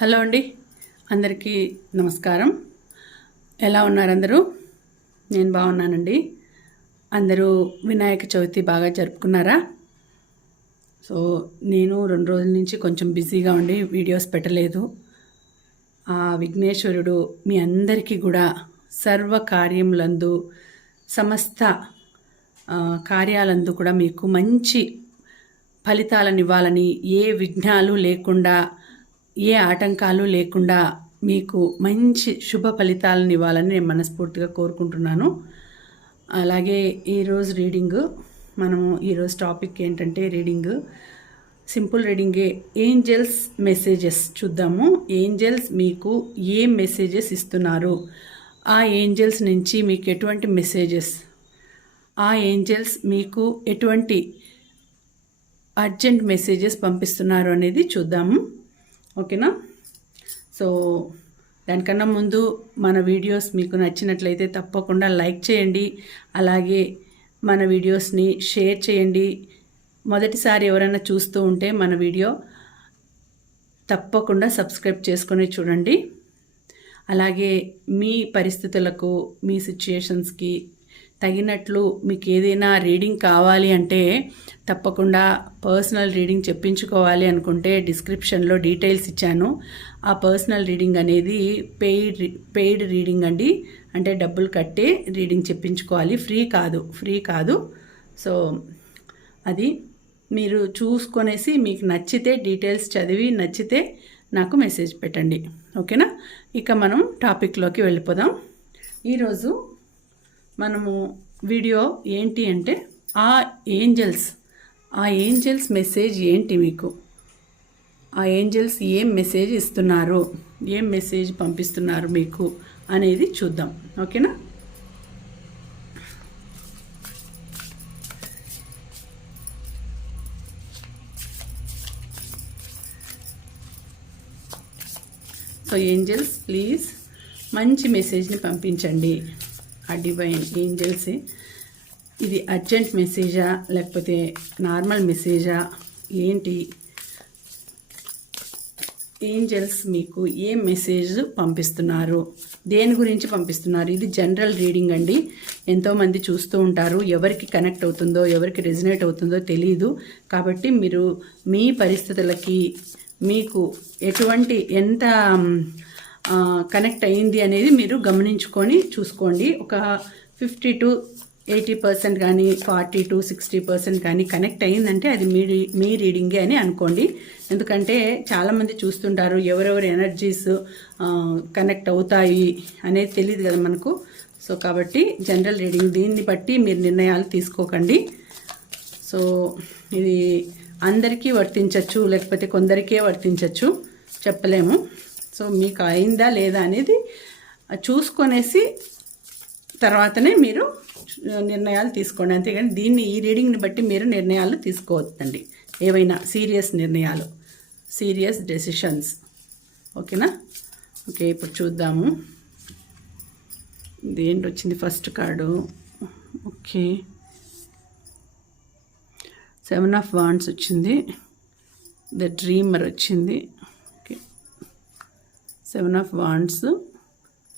Hello అండి. అందరికీ నమస్కారం. ఎలా ఉన్నారు అందరూ? నేను బాగున్నానండి. అందరూ వినాయక చవితి బాగా జరుపుకున్నారా? సో నేను రెండు రోజుల నుంచి కొంచెం బిజీగా ఉండి వీడియోస్ పెట్టలేదు. ఆ విఘ్నేశ్వరుడు మీ అందరికీ కూడా సర్వ కార్యములందు సమస్త కార్యాలందు కూడా మీకు మంచి ఫలితాలను ఇవ్వాలని ఏ విఘ్నాలు లేకుండా ఏ ఆటంకాలు లేకుండా మీకు మంచి శుభ ఫలితాలను ఇవ్వాలని నేను మనస్ఫూర్తిగా కోరుకుంటున్నాను. అలాగే ఈరోజు రీడింగ్ మనము ఈరోజు టాపిక్ ఏంటంటే రీడింగ్. సింపుల్ రీడింగే ఏంజల్స్ మెసేజెస్ చూద్దాము. ఏంజల్స్ మీకు ఏ మెసేజెస్ ఇస్తున్నారు? ఆ ఏంజల్స్ నుంచి మీకు ఎటువంటి మెసేజెస్? ఆ ఏంజల్స్ మీకు ఎటువంటి అర్జెంట్ మెసేజెస్ పంపిస్తున్నారు అనేది చూద్దాము. ఓకేనా? సో దానికన్నా ముందు మన వీడియోస్ మీకు నచ్చినట్లయితే తప్పకుండా లైక్ చేయండి. అలాగే మన వీడియోస్ని షేర్ చేయండి. మొదటిసారి ఎవరైనా చూస్తూ ఉంటే మన వీడియో తప్పకుండా సబ్స్క్రైబ్ చేసుకొని చూడండి. అలాగే మీ పరిస్థితులకు మీ సిచ్యుయేషన్స్కి తగినట్లు మీకు ఏదైనా రీడింగ్ కావాలి అంటే తప్పకుండా పర్సనల్ రీడింగ్ చెప్పించుకోవాలి అనుకుంటే డిస్క్రిప్షన్లో డీటెయిల్స్ ఇచ్చాను. ఆ పర్సనల్ రీడింగ్ అనేది పెయిడ్ పెయిడ్ రీడింగ్ అండి. అంటే డబ్బులు కట్టే రీడింగ్ చెప్పించుకోవాలి. ఫ్రీ కాదు ఫ్రీ కాదు. సో అది మీరు చూసుకొనేసి మీకు నచ్చితే డీటెయిల్స్ చదివి నచ్చితే నాకు మెసేజ్ పెట్టండి. ఓకేనా? ఇక మనం టాపిక్లోకి వెళ్ళిపోదాం. ఈరోజు మనము వీడియో ఏంటి అంటే ఆ ఏంజల్స్ ఆ ఏంజల్స్ మెసేజ్ ఏంటి మీకు? ఆ ఏంజల్స్ ఏం మెసేజ్ ఇస్తున్నారు? ఏం మెసేజ్ పంపిస్తున్నారు మీకు అనేది చూద్దాం. ఓకేనా? సో ఏంజల్స్ ప్లీజ్ మంచి మెసేజ్ని పంపించండి. ఆ డివైన్ ఏంజల్స్. ఇది అర్జెంట్ మెసేజా లేకపోతే నార్మల్ మెసేజా? ఏంటి? ఏంజల్స్ మీకు ఏ మెసేజ్ పంపిస్తున్నారు? దేని గురించి పంపిస్తున్నారు? ఇది జనరల్ రీడింగ్ అండి. ఎంతోమంది చూస్తూ ఉంటారు ఎవరికి కనెక్ట్ అవుతుందో ఎవరికి రెజినేట్ అవుతుందో తెలియదు కాబట్టి మీరు మీ పరిస్థితులకి మీకు ఎటువంటి ఎంత కనెక్ట్ అయ్యింది అనేది మీరు గమనించుకొని చూసుకోండి. ఒక ఫిఫ్టీ టు ఎయిటీ పర్సెంట్ కానీ ఫార్టీ టు సిక్స్టీ పర్సెంట్ కానీ కనెక్ట్ అయ్యిందంటే అది మీ రీ- మీ రీడింగే అని అనుకోండి. ఎందుకంటే చాలామంది చూస్తుంటారు ఎవరెవరు ఎనర్జీస్ కనెక్ట్ అవుతాయి అనేది తెలియదు కదా మనకు. సో కాబట్టి జనరల్ రీడింగ్ దీన్ని బట్టి మీరు నిర్ణయాలు తీసుకోకండి. సో ఇది అందరికీ వర్తించవచ్చు లేకపోతే కొందరికే వర్తించవచ్చు చెప్పలేము. సో మీకు అయిందా లేదా అనేది చూసుకొనేసి తర్వాతనే మీరు నిర్ణయాలు తీసుకోండి. అంతేగాని దీన్ని ఈ రీడింగ్ని బట్టి మీరు నిర్ణయాలు తీసుకోవద్దండి. ఏవైనా సీరియస్ నిర్ణయాలు సీరియస్ డెసిషన్స్. ఓకేనా? ఓకే ఇప్పుడు చూద్దాము. ఇదేంటి వచ్చింది first card? Okay. Seven of wands వచ్చింది. ద డ్రీమర్ వచ్చింది. Seven of wands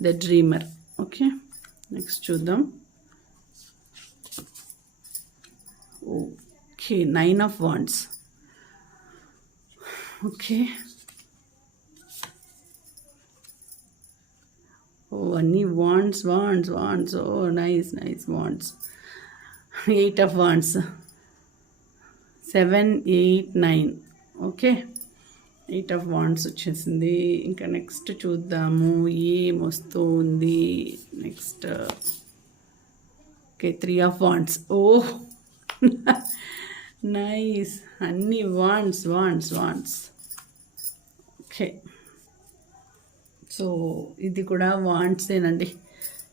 the dreamer. Okay next చూద్దాం. Okay nine of wands. Okay. Oh అన్నీ wands wands wands. Oh nice nice wands. Eight of wands. Seven eight nine. Okay. Eight of wands వచ్చేసింది. ఇంకా next చూద్దాము. ఏం ఉంది next okay three of wands oh nice అన్ని wands wands wands okay so ఇది కూడా వాండ్సేనండి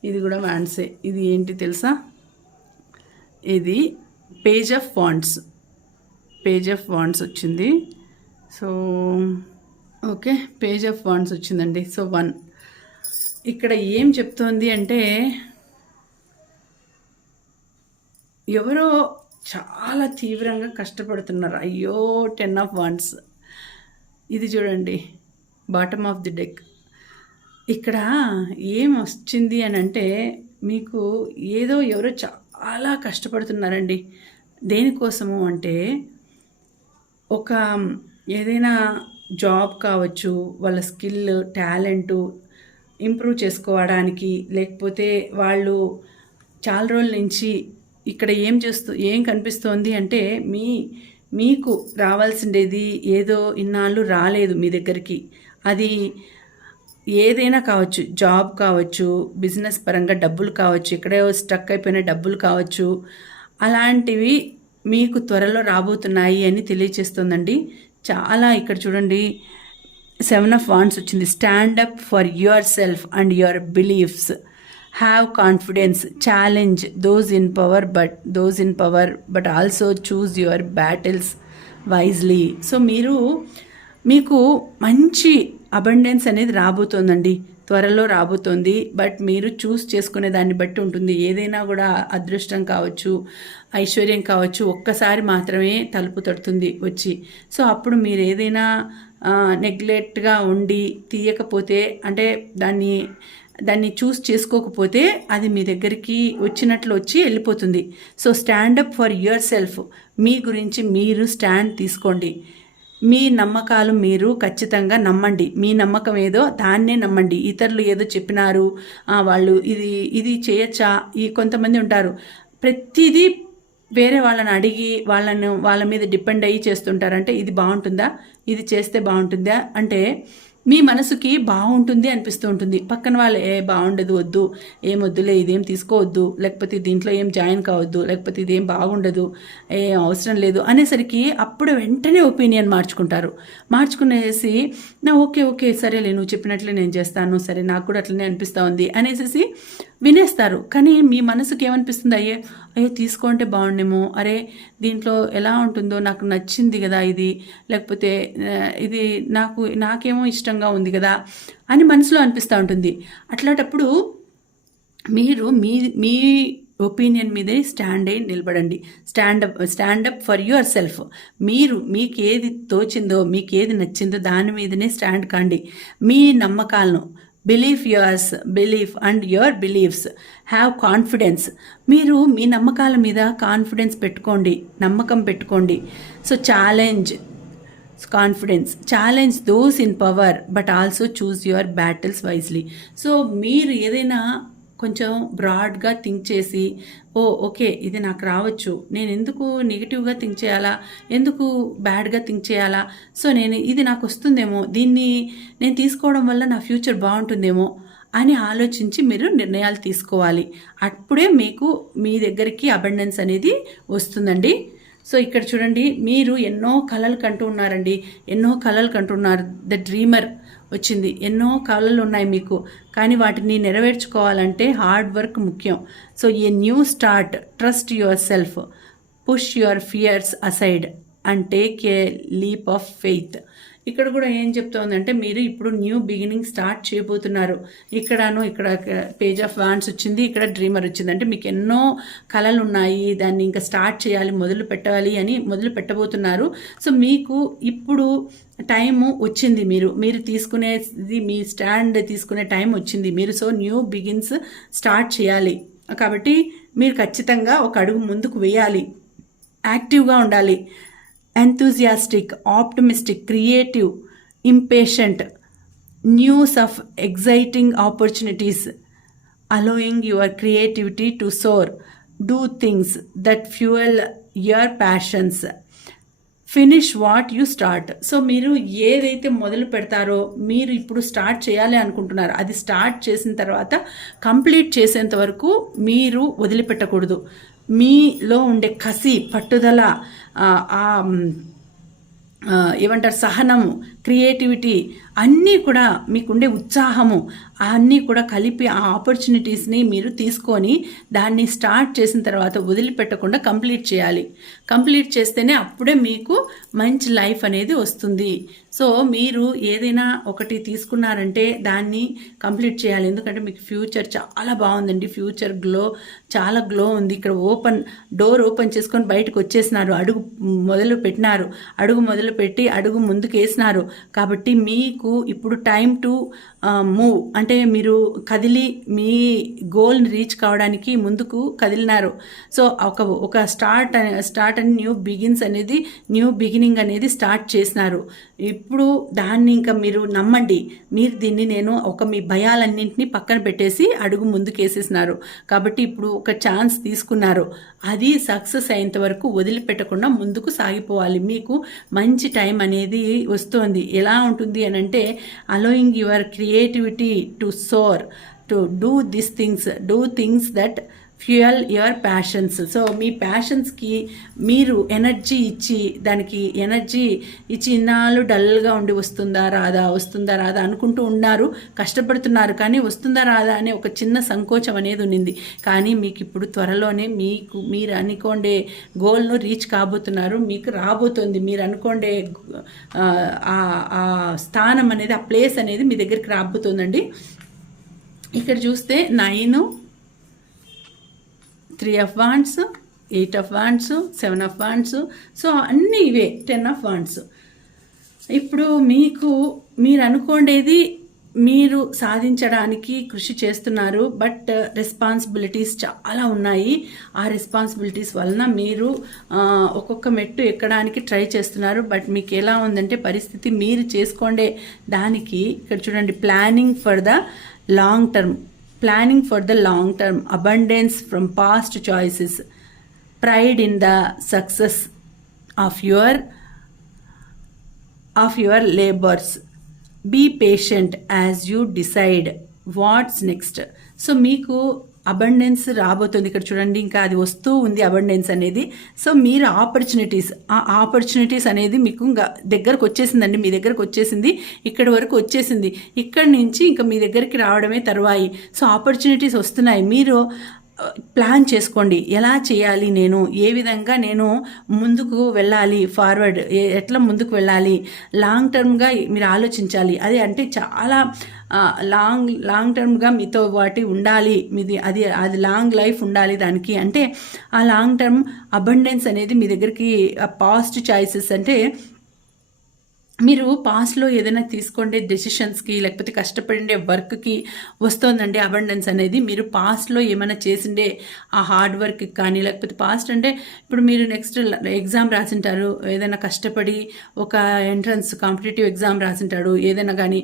ఇది కూడా వాండ్సే ఇది ఏంటి తెలుసా? ఇది page of wands page of wands వచ్చింది. So okay page of wands వచ్చిందండి. So one. ఇక్కడ ఏం చెప్తోంది అంటే ఎవరో చాలా తీవ్రంగా కష్టపడుతున్నారు. అయ్యో టెన్ ఆఫ్ వాండ్స్ ఇది చూడండి బాటమ్ ఆఫ్ ది డెక్. ఇక్కడ ఏం వచ్చింది అని అంటే మీకు ఏదో ఎవరో చాలా కష్టపడుతున్నారండి. దేనికోసము అంటే ఒక ఏదైనా జాబ్ కావచ్చు వాళ్ళ స్కిల్ టాలెంటు ఇంప్రూవ్ చేసుకోవడానికి లేకపోతే వాళ్ళు చాలా రోజుల నుంచి ఇక్కడ ఏం చేస్తూ ఏం కనిపిస్తోంది అంటే మీ మీకు రావాల్సిండేది ఏదో ఇన్నాళ్ళు రాలేదు మీ దగ్గరికి. అది ఏదైనా కావచ్చు జాబ్ కావచ్చు బిజినెస్ పరంగా డబ్బులు కావచ్చు ఇక్కడే స్టక్ అయిపోయిన డబ్బులు కావచ్చు అలాంటివి మీకు త్వరలో రాబోతున్నాయి అని తెలియచేస్తుందండి. చాలా ఇక్కడ చూడండి సెవెన్ ఆఫ్ వాన్స్ వచ్చింది. Stand up for yourself and your beliefs have confidence challenge those in power but those in power but also choose your battles wisely so మీరు మీకు మంచి అబండెన్స్ అనేది రాబోతోందండి. త్వరలో రాబోతోంది బట్ మీరు చూస్ చేసుకునే దాన్ని బట్టి ఉంటుంది. ఏదైనా కూడా అదృష్టం కావచ్చు ఐశ్వర్యం కావచ్చు ఒక్కసారి మాత్రమే తలుపు తడుతుంది వచ్చి. సో అప్పుడు మీరు ఏదైనా నెగ్లెక్ట్గా ఉండి తీయకపోతే అంటే దాన్ని దాన్ని చూస్ చేసుకోకపోతే అది మీ దగ్గరికి వచ్చినట్లు వచ్చి వెళ్ళిపోతుంది. So stand up for yourself మీ గురించి మీరు స్టాండ్ తీసుకోండి. మీ నమ్మకాలు మీరు ఖచ్చితంగా నమ్మండి. మీ నమ్మకం ఏదో దాన్నే నమ్మండి. ఇతరులు ఏదో చెప్పినారు వాళ్ళు ఇది ఇది చేయొచ్చా? ఈ కొంతమంది ఉంటారు. ప్రతిదీ వేరే వాళ్ళని అడిగి వాళ్ళను వాళ్ళ మీద డిపెండ్ అయ్యి చేస్తుంటారంటే ఇది బాగుంటుందా? ఇది చేస్తే బాగుంటుందా? అంటే మీ మనసుకి బాగుంటుంది అనిపిస్తూ ఉంటుంది. పక్కన వాళ్ళు ఏ బాగుండదు వద్దు. ఏం వద్దులే ఇదేం తీసుకోవద్దు. లేకపోతే దీంట్లో ఏం జాయిన్ కావద్దు. లేకపోతే ఇదేం బాగుండదు. ఏం అవసరం లేదు. అనేసరికి అప్పుడు వెంటనే ఒపీనియన్ మార్చుకుంటారు. మార్చుకునేసి నా ఓకే ఓకే. సరేలే నువ్వు చెప్పినట్లే నేను చేస్తాను. సరే నాకు కూడా అట్లనే అనిపిస్తూ ఉంది. అనేసి వినేస్తారు. కానీ మీ మనసుకి ఏమనిపిస్తుంది? అయ్యే అయ్యో తీసుకుంటే బాగుండేమో. అరే దీంట్లో ఎలా ఉంటుందో నాకు నచ్చింది కదా ఇది. లేకపోతే ఇది నాకు నాకేమో ఇష్టంగా ఉంది కదా అని మనసులో అనిపిస్తూ ఉంటుంది. అట్లాంటప్పుడు మీరు మీ మీ ఒపీనియన్ మీదే స్టాండ్ అయి నిలబడండి. Stand up stand up for yourself. మీరు మీకు ఏది తోచిందో మీకు ఏది నచ్చిందో దాని మీదనే స్టాండ్ కాండి. మీ నమ్మకాలను belief yours belief and your beliefs have confidence మీరు మీ నమ్మకాల మీద కాన్ఫిడెన్స్ పెట్టుకోండి నమ్మకం పెట్టుకోండి. So challenge confidence challenge those in power but also choose your battles wisely so మీరు ఏదైనా కొంచెం బ్రాడ్గా థింక్ చేసి ఓ ఓకే ఇది నాకు రావచ్చు. నేను ఎందుకు నెగిటివ్గా థింక్ చేయాలా? ఎందుకు బ్యాడ్గా థింక్ చేయాలా? సో నేను ఇది నాకు వస్తుందేమో దీన్ని నేను తీసుకోవడం వల్ల నా ఫ్యూచర్ బాగుంటుందేమో అని ఆలోచించి మీరు నిర్ణయాలు తీసుకోవాలి. అప్పుడే మీకు మీ దగ్గరికి అబండెన్స్ అనేది వస్తుందండి. సో ఇక్కడ చూడండి మీరు ఎన్నో కళలు కంటూ ఉన్నారండి. ఎన్నో కళలు కంటున్నారు ద డ్రీమర్. వచ్చింది. ఎన్నో కళలు ఉన్నాయి మీకు. కానీ వాటిని నెరవేర్చుకోవాలంటే హార్డ్ వర్క్ ముఖ్యం. So a new start trust yourself. Push your fears aside and take a leap of faith. ఇక్కడ కూడా ఏం చెప్తోందంటే మీరు ఇప్పుడు న్యూ బిగినింగ్ స్టార్ట్ చేయబోతున్నారు. ఇక్కడను ఇక్కడ పేజ్ ఆఫ్ వాన్స్ వచ్చింది ఇక్కడ డ్రీమర్ వచ్చింది. అంటే మీకు ఎన్నో కళలు ఉన్నాయి దాన్ని ఇంకా స్టార్ట్ చేయాలి మొదలు పెట్టాలి అని మొదలు పెట్టబోతున్నారు. సో మీకు ఇప్పుడు టైము వచ్చింది మీరు మీరు తీసుకునేది మీ స్టాండ్ తీసుకునే టైం వచ్చింది మీరు. సో న్యూ బిగిన్స్ స్టార్ట్ చేయాలి. కాబట్టి మీరు ఖచ్చితంగా ఒక అడుగు ముందుకు వేయాలి. యాక్టివ్గా ఉండాలి. Enthusiastic optimistic creative impatient news of exciting opportunities allowing your creativity to soar do things that fuel your passions finish what you start so మీరు ఏదైతే మొదలు పెడతారో మీరు ఇప్పుడు స్టార్ట్ చేయాలి అనుకుంటున్నారు. అది స్టార్ట్ చేసిన తర్వాత కంప్లీట్ చేసేంత వరకు మీరు వదిలిపెట్టకూడదు. మీలో ఉండే కసి పట్టుదల ఏమంటారు సహనము క్రియేటివిటీ అన్నీ కూడా మీకుండే ఉత్సాహము అన్నీ కూడా కలిపి ఆ ఆపర్చునిటీస్ని మీరు తీసుకొని దాన్ని స్టార్ట్ చేసిన తర్వాత వదిలిపెట్టకుండా కంప్లీట్ చేయాలి. కంప్లీట్ చేస్తేనే అప్పుడే మీకు మంచి లైఫ్ అనేది వస్తుంది. సో మీరు ఏదైనా ఒకటి తీసుకున్నారంటే దాన్ని కంప్లీట్ చేయాలి. ఎందుకంటే మీకు ఫ్యూచర్ చాలా బాగుందండి. ఫ్యూచర్ గ్లో చాలా గ్లో ఉంది. ఇక్కడ ఓపెన్ డోర్ ఓపెన్ చేసుకొని బయటకు వచ్చేసినారు. అడుగు మొదలు పెట్టినారు. అడుగు మొదలు పెట్టి అడుగు ముందుకు వేసినారు. కాబట్టి మీకు ఇప్పుడు టైం టు మూవ్ అంటే మీరు కదిలి మీ గోల్ని రీచ్ కావడానికి ముందుకు కదిలినారు. సో ఒక ఒక start start and new begins అనేది న్యూ బిగినింగ్ అనేది స్టార్ట్ చేసినారు. ఇప్పుడు దాన్ని ఇంకా మీరు నమ్మండి. మీరు దీన్ని నేను ఒక మీ భయాలన్నింటినీ పక్కన పెట్టేసి అడుగు ముందుకేసేసినారు. కాబట్టి ఇప్పుడు ఒక ఛాన్స్ తీసుకున్నారు. అది సక్సెస్ అయ్యేంత వరకు వదిలిపెట్టకుండా ముందుకు సాగిపోవాలి. మీకు మంచి టైం అనేది వస్తుంది. ఎలా ఉంటుంది అని అంటే allowing your creativity to soar, to do these things, do things that fuel your passions so మీ ప్యాషన్స్కి మీరు ఎనర్జీ ఇచ్చి దానికి ఎనర్జీ ఇచ్చి ఇన్నాళ్ళు డల్గా ఉండి వస్తుందా రాదా వస్తుందా రాదా అనుకుంటూ ఉన్నారు కష్టపడుతున్నారు కానీ వస్తుందా రాదా అనే ఒక చిన్న సంకోచం అనేది ఉన్నింది. కానీ మీకు ఇప్పుడు త్వరలోనే మీకు మీరు అనుకోండే గోల్ను రీచ్ కాబోతున్నారు మీకు రాబోతుంది. మీరు అనుకోండే ఆ ఆ స్థానం అనేది ఆ ప్లేస్ అనేది మీ దగ్గరికి రాబోతుందండి. ఇక్కడ చూస్తే nine three of wands eight of wands seven of wands. So అన్నీ ఇవే టెన్ ఆఫ్ వాండ్స్. ఇప్పుడు మీకు మీరు అనుకోండేది మీరు సాధించడానికి కృషి చేస్తున్నారు బట్ రెస్పాన్సిబిలిటీస్ చాలా ఉన్నాయి. ఆ రెస్పాన్సిబిలిటీస్ వలన మీరు ఒక్కొక్క మెట్టు ఎక్కడానికి ట్రై చేస్తున్నారు బట్ మీకు ఎలా ఉందంటే పరిస్థితి మీరు చేసుకోండే దానికి ఇక్కడ చూడండి planning for the long term. planning for the long term abundance from past choices pride in the success of your of your labours be patient as you decide what's next so మీకు abundance రాబోతుంది. ఇక్కడ చూడండి ఇంకా అది వస్తూ ఉంది abundance అనేది. So మీరు ఆపర్చునిటీస్ ఆ ఆపర్చునిటీస్ అనేది మీకు ఇంకా దగ్గరకు వచ్చేసిందండి మీ దగ్గరకు వచ్చేసింది ఇక్కడి వరకు వచ్చేసింది. ఇక్కడి నుంచి ఇంకా మీ దగ్గరికి రావడమే తర్వాయి. సో ఆపర్చునిటీస్ వస్తున్నాయి. మీరు ప్లాన్ చేసుకోండి. ఎలా చేయాలి నేను? ఏ విధంగా నేను ముందుకు వెళ్ళాలి? ఫార్వర్డ్ ఏ- ఎట్లా ముందుకు వెళ్ళాలి? లాంగ్ టర్మ్గా మీరు ఆలోచించాలి. అది అంటే చాలా లాంగ్ లాంగ్ టర్మ్గా మీతో వాటి ఉండాలి. మీది అది అది లాంగ్ లైఫ్ ఉండాలి దానికి. అంటే ఆ లాంగ్ టర్మ్ అబండెన్స్ అనేది మీ దగ్గరికి పాస్ట్ చాయిసెస్ అంటే మీరు పాస్ట్లో ఏదైనా తీసుకోండే డెసిషన్స్కి లేకపోతే కష్టపడిండే వర్క్కి వస్తుందండి అబండెన్స్ అనేది. మీరు పాస్ట్లో ఏమైనా చేసిండే ఆ హార్డ్ వర్క్ కానీ లేకపోతే పాస్ట్ అంటే ఇప్పుడు మీరు నెక్స్ట్ ఎగ్జామ్ రాసింటారు ఏదైనా కష్టపడి ఒక ఎంట్రన్స్ కాంపిటేటివ్ ఎగ్జామ్ రాసింటాడు ఏదైనా కానీ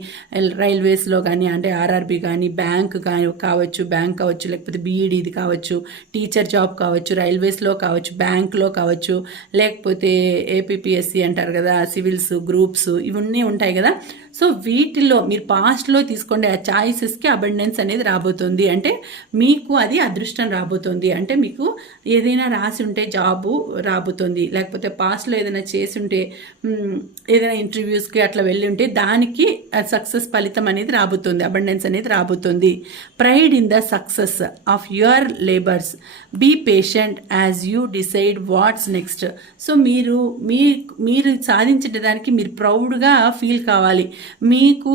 రైల్వేస్లో కానీ అంటే ఆర్ఆర్బి కానీ బ్యాంక్ కానీ కావచ్చు బ్యాంక్ కావచ్చు లేకపోతే బీఈడీది కావచ్చు టీచర్ జాబ్ కావచ్చు రైల్వేస్లో కావచ్చు బ్యాంక్లో కావచ్చు లేకపోతే ఏపీపీఎస్సీ అంటారు కదా సివిల్స్ గ్రూప్స్ ఇవన్నీ ఉంటాయి కదా. సో వీటిల్లో మీరు పాస్ట్లో తీసుకోండి ఆ చాయిసెస్కి అబండెన్స్ అనేది రాబోతుంది. అంటే మీకు అది అదృష్టం రాబోతుంది. అంటే మీకు ఏదైనా రాసి ఉంటే జాబు రాబోతుంది. లేకపోతే పాస్ట్లో ఏదైనా చేసి ఉంటే ఏదైనా ఇంటర్వ్యూస్కి అట్లా వెళ్ళి ఉంటే దానికి సక్సెస్ ఫలితం అనేది రాబోతుంది. అబండెన్స్ అనేది రాబోతుంది. Pride in the success of your labours be patient as you decide what's next so మీరు మీ మీరు సాధించిన దానికి మీరు ప్రౌడ్గా ఫీల్ కావాలి. మీకు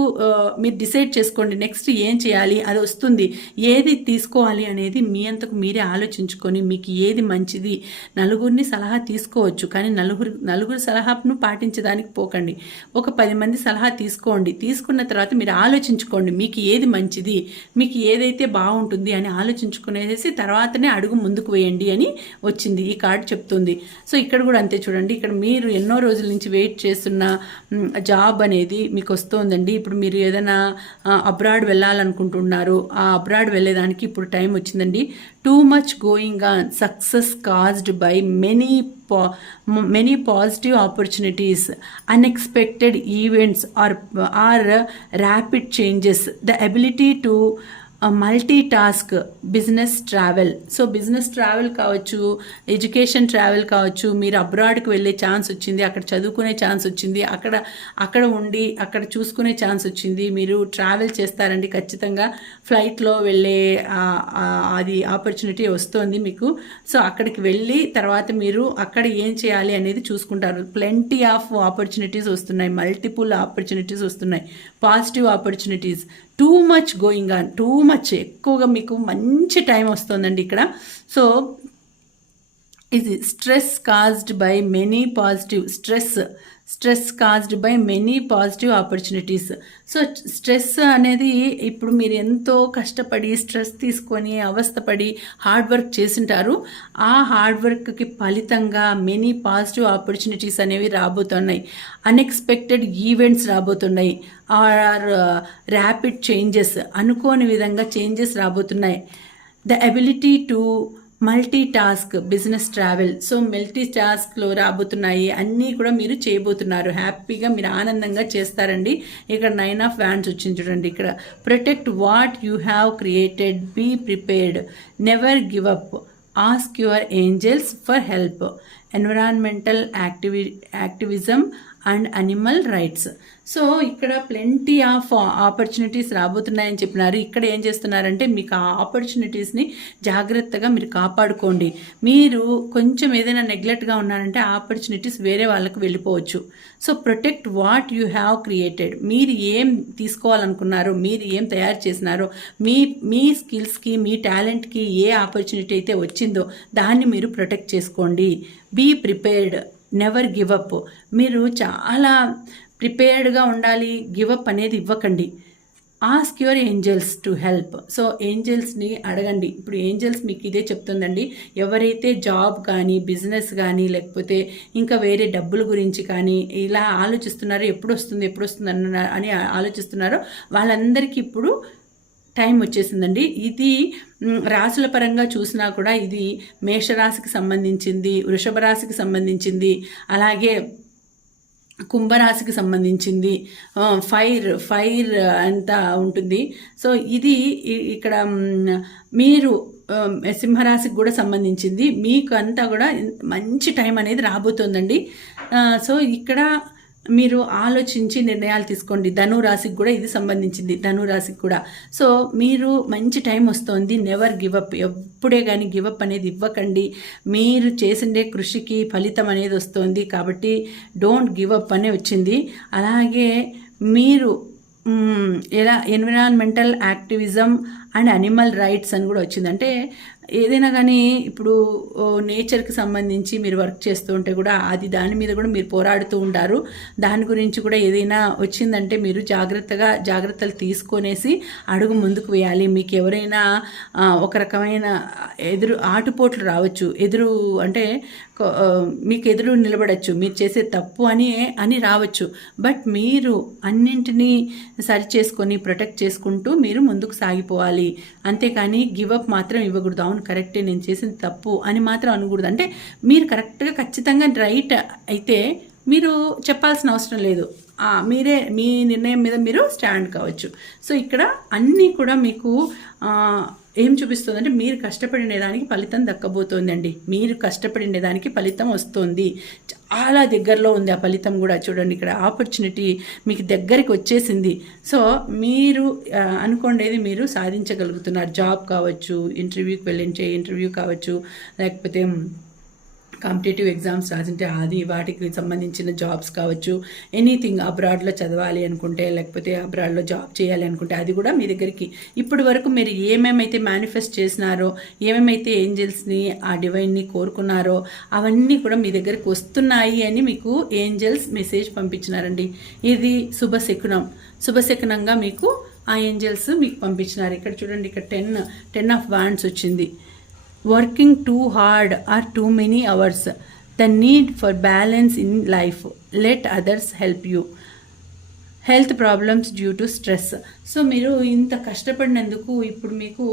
మీరు డిసైడ్ చేసుకోండి నెక్స్ట్ ఏం చేయాలి అది వస్తుంది. ఏది తీసుకోవాలి అనేది మీ అంతకు మీరే ఆలోచించుకొని మీకు ఏది మంచిది నలుగురిని సలహా తీసుకోవచ్చు. కానీ నలుగురు నలుగురు సలహాను పాటించడానికి పోకండి. ఒక పది మంది సలహా తీసుకోండి. తీసుకున్న తర్వాత మీరు ఆలోచించుకోండి మీకు ఏది మంచిది మీకు ఏదైతే బాగుంటుంది అని ఆలోచించుకునేసి తర్వాతనే అడుగు ముందుకు వేయండి అని వచ్చింది. ఈ కార్డు చెప్తుంది. సో ఇక్కడ కూడా అంతే చూడండి. ఇక్కడ మీరు ఎన్నో రోజుల నుంచి వెయిట్ చేస్తున్న జాబ్ అనేది మీకు వస్తుందండి. ఇప్పుడు మీరు ఏదైనా అబ్రాడ్ వెళ్ళాలనుకుంటున్నారు. ఆ అబ్రాడ్ వెళ్ళేదానికి ఇప్పుడు టైం వచ్చిందండి. Too much going on success caused by many పా many positive opportunities unexpected events or or rapid changes. The ability to multi task business travel so business travel కావచ్చు ఎడ్యుకేషన్ ట్రావెల్ కావచ్చు మీరు అబ్రాడ్కి వెళ్ళే chance వచ్చింది అక్కడ చదువుకునే chance వచ్చింది అక్కడ అక్కడ ఉండి అక్కడ చూసుకునే ఛాన్స్ వచ్చింది మీరు ట్రావెల్ చేస్తారండి ఖచ్చితంగా ఫ్లైట్లో వెళ్ళే అది ఆపర్చునిటీ వస్తుంది మీకు. సో అక్కడికి వెళ్ళి తర్వాత మీరు అక్కడ ఏం చేయాలి అనేది చూసుకుంటారు. ప్లెంటీ ఆఫ్ ఆపర్చునిటీస్ వస్తున్నాయి మల్టిపుల్ ఆపర్చునిటీస్ వస్తున్నాయి positive opportunities too much going on too much ఎక్కువగా మీకు మంచి టైం వస్తుందండి ఇక్కడ. సో ఇది stress caused by many positive stress stress caused by many positive opportunities so stress అనేది ఇప్పుడు మీరు ఎంతో కష్టపడి స్ట్రెస్ తీసుకొని అవస్థపడి హార్డ్ వర్క్ చేసింటారు. ఆ హార్డ్ వర్క్కి ఫలితంగా మెనీ పాజిటివ్ ఆపర్చునిటీస్ అనేవి రాబోతున్నాయి. అన్ఎక్స్పెక్టెడ్ ఈవెంట్స్ రాబోతున్నాయి. ఆర్ ర్యాపిడ్ చేంజెస్ అనుకోని విధంగా చేంజెస్ రాబోతున్నాయి. The ability to multi task business travel so multi టాస్క్లో రాబోతున్నాయి. అన్నీ కూడా మీరు చేయబోతున్నారు. హ్యాపీగా మీరు ఆనందంగా చేస్తారండి. ఇక్కడ నైన్ ఆఫ్ వ్యాండ్స్ వచ్చింది చూడండి ఇక్కడ. Protect what you have created be prepared never give up ask your angels for help environmental యాక్టివి activism and animal rights. So ఇక్కడ ప్లెంటీ ఆఫ్ ఆపర్చునిటీస్ రాబోతున్నాయని చెప్పినారు. ఇక్కడ ఏం చేస్తున్నారంటే మీకు ఆ ఆపర్చునిటీస్ని జాగ్రత్తగా మీరు కాపాడుకోండి. మీరు కొంచెం ఏదైనా నెగ్లెక్ట్గా ఉన్నారంటే ఆ ఆపర్చునిటీస్ వేరే వాళ్ళకి వెళ్ళిపోవచ్చు. So protect what you have created మీరు ఏం తీసుకోవాలనుకున్నారో మీరు ఏం తయారు చేసినారో మీ మీ స్కిల్స్కి మీ టాలెంట్కి ఏ ఆపర్చునిటీ అయితే వచ్చిందో దాన్ని మీరు ప్రొటెక్ట్ చేసుకోండి. Be prepared never give up మీరు చాలా ప్రిపేర్డ్గా ఉండాలి. గివ్ అప్ అనేది ఇవ్వకండి. Ask your angels to help so ఏంజల్స్ని అడగండి. ఇప్పుడు ఏంజల్స్ మీకు ఇదే చెప్తుందండి. ఎవరైతే జాబ్ కానీ బిజినెస్ కానీ లేకపోతే ఇంకా వేరే డబ్బుల గురించి కానీ ఇలా ఆలోచిస్తున్నారో ఎప్పుడు వస్తుంది ఎప్పుడు వస్తుంది అన్న అని ఆలోచిస్తున్నారో వాళ్ళందరికీ ఇప్పుడు టైం వచ్చేసిందండి. ఇది రాశుల పరంగా చూసినా కూడా ఇది మేషరాశికి సంబంధించింది వృషభ రాశికి సంబంధించింది అలాగే కుంభరాశికి సంబంధించింది ఫైర్ ఫైర్ అంతా ఉంటుంది. సో ఇది ఇక్కడ మీరు సింహరాశికి కూడా సంబంధించింది. మీకు అంతా కూడా మంచి టైం అనేది రాబోతోందండి. సో ఇక్కడ మీరు ఆలోచించి నిర్ణయాలు తీసుకోండి. ధనురాశికి కూడా ఇది సంబంధించింది. ధనురాశికి కూడా. సో మీరు మంచి టైం వస్తుంది. నెవర్ గివప్ ఎప్పుడే కానీ గివప్ అనేది ఇవ్వకండి. మీరు చేసిండే కృషికి ఫలితం అనేది వస్తుంది కాబట్టి డోంట్ గివప్ అనే వచ్చింది. అలాగే మీరు ఎలా environmental activism and animal rights అని కూడా వచ్చింది. అంటే ఏదైనా కానీ ఇప్పుడు నేచర్కి సంబంధించి మీరు వర్క్ చేస్తూ ఉంటే కూడా అది దాని మీద కూడా మీరు పోరాడుతూ ఉంటారు దాని గురించి కూడా ఏదైనా వచ్చిందంటే మీరు జాగ్రత్తగా జాగ్రత్తలు తీసుకొనేసి అడుగు ముందుకు వేయాలి. మీకు ఎవరైనా ఒక రకమైన ఎదురు ఆటుపోట్లు రావచ్చు. ఎదురు అంటే మీకు ఎదురు నిలబడచ్చు. మీరు చేసే తప్పు అని అని రావచ్చు. బట్ మీరు అన్నింటినీ సరి చేసుకొని ప్రొటెక్ట్ చేసుకుంటూ మీరు ముందుకు సాగిపోవాలి. అంతేకాని గివప్ మాత్రం ఇవ్వకూడదు. అవును కరెక్టే. నేను చేసింది తప్పు అని మాత్రం అనకూడదు. అంటే మీరు కరెక్ట్గా ఖచ్చితంగా రైట్ అయితే మీరు చెప్పాల్సిన అవసరం లేదు. మీరే మీ నిర్ణయం మీద మీరు స్టాండ్ కావచ్చు. సో ఇక్కడ అన్నీ కూడా మీకు ఏం చూపిస్తుందంటే మీరు కష్టపడిన దానికి ఫలితం దక్కబోతోందండి. మీరు కష్టపడిన దానికి ఫలితం వస్తుంది. చాలా దగ్గరలో ఉంది ఆ ఫలితం కూడా చూడండి. ఇక్కడ ఆపర్చునిటీ మీకు దగ్గరికి వచ్చేసింది. సో మీరు అనుకోండి మీరు సాధించగలుగుతున్నారు. జాబ్ కావచ్చు ఇంటర్వ్యూకి వెళ్ళించే ఇంటర్వ్యూ కావచ్చు లేకపోతే కాంపిటేటివ్ ఎగ్జామ్స్ రాసింటే అది వాటికి సంబంధించిన జాబ్స్ కావచ్చు ఎనీథింగ్ అబ్రాడ్లో చదవాలి అనుకుంటే లేకపోతే అబ్రాడ్లో జాబ్ చేయాలి అనుకుంటే అది కూడా మీ దగ్గరికి. ఇప్పటి వరకు మీరు ఏమేమైతే మేనిఫెస్ట్ చేసినారో ఏమేమైతే ఏంజల్స్ని ఆ డివైన్ని కోరుకున్నారో అవన్నీ కూడా మీ దగ్గరికి వస్తున్నాయి అని మీకు ఏంజల్స్ మెసేజ్ పంపించినారండి. ఇది శుభశకునం శుభశకునంగా మీకు ఆ ఏంజల్స్ మీకు పంపించినారు. ఇక్కడ చూడండి ఇక్కడ టెన్ టెన్ ఆఫ్ వాండ్స్ వచ్చింది. Working too hard or too many hours the need for balance in life let others help you health problems due to stress so మీరు ఇంత కష్టపడినందుకు ఇప్పుడు మీకు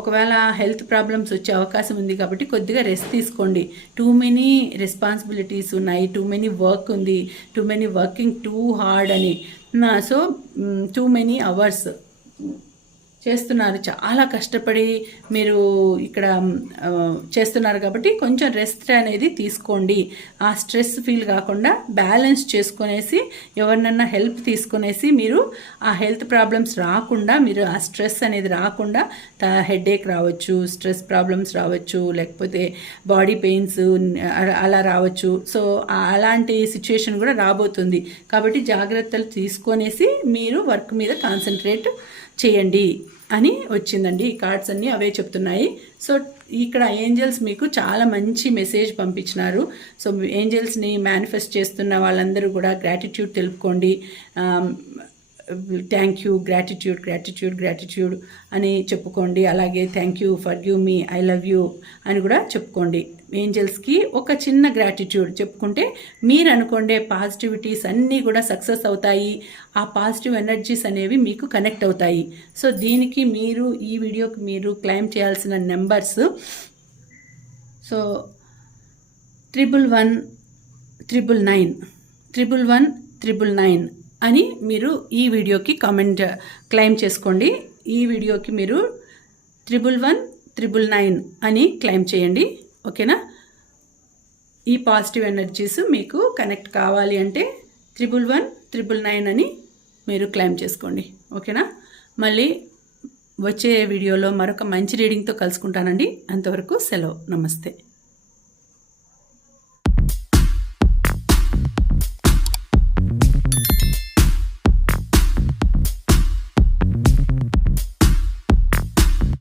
ఒకవేళ హెల్త్ ప్రాబ్లమ్స్ వచ్చే అవకాశం ఉంది కాబట్టి కొద్దిగా రెస్ట్ తీసుకోండి. టూ మెనీ రెస్పాన్సిబిలిటీస్ ఉన్నాయి. టూ మెనీ వర్క్ ఉంది. Too many working too hard అని. సో టూ మెనీ అవర్స్ చేస్తున్నారు చాలా కష్టపడి మీరు ఇక్కడ చేస్తున్నారు కాబట్టి కొంచెం రెస్ట్ అనేది తీసుకోండి. ఆ స్ట్రెస్ ఫీల్ కాకుండా బ్యాలెన్స్ చేసుకునేసి ఎవరినన్నా హెల్ప్ తీసుకునేసి మీరు ఆ హెల్త్ ప్రాబ్లమ్స్ రాకుండా మీరు ఆ స్ట్రెస్ అనేది రాకుండా హెడేక్ రావచ్చు స్ట్రెస్ ప్రాబ్లమ్స్ రావచ్చు లేకపోతే బాడీ పెయిన్స్ అలా రావచ్చు. సో అలాంటి సిచ్యుయేషన్ కూడా రాబోతుంది. కాబట్టి జాగ్రత్తలు తీసుకొనేసి మీరు వర్క్ మీద కాన్సన్ట్రేట్ చేయండి అని వచ్చిందండి. ఈ కార్డ్స్ అన్నీ అవే చెప్తున్నాయి. సో ఇక్కడ ఏంజల్స్ మీకు చాలా మంచి మెసేజ్ పంపించినారు. సో ఏంజల్స్ని మేనిఫెస్ట్ చేస్తున్న వాళ్ళందరూ కూడా gratitude తెలుపుకోండి. Thank you gratitude gratitude gratitude అని చెప్పుకోండి. అలాగే thank you for you me I love you అని కూడా చెప్పుకోండి. ఏంజల్స్కి ఒక చిన్న గ్రాటిట్యూడ్ చెప్పుకుంటే మీరు అనుకోండే పాజిటివిటీస్ అన్నీ కూడా సక్సెస్ అవుతాయి. ఆ పాజిటివ్ ఎనర్జీస్ అనేవి మీకు కనెక్ట్ అవుతాయి. సో దీనికి మీరు ఈ వీడియోకి మీరు క్లైమ్ చేయాల్సిన numbers so triple one triple nine triple one triple nine అని మీరు ఈ వీడియోకి కామెంట్ క్లైమ్ చేసుకోండి. ఈ వీడియోకి మీరు ట్రిపుల్ వన్ త్రిబుల్ నైన్ అని క్లెయిమ్ చేయండి. ఓకేనా? ఈ పాజిటివ్ ఎనర్జీస్ మీకు కనెక్ట్ కావాలి అంటే త్రిబుల్ వన్ త్రిబుల్ నైన్ అని మీరు క్లెయిమ్ చేసుకోండి. ఓకేనా? మళ్ళీ వచ్చే వీడియోలో మరొక మంచి రీడింగ్తో కలుసుకుంటానండి. అంతవరకు సెలవు. నమస్తే.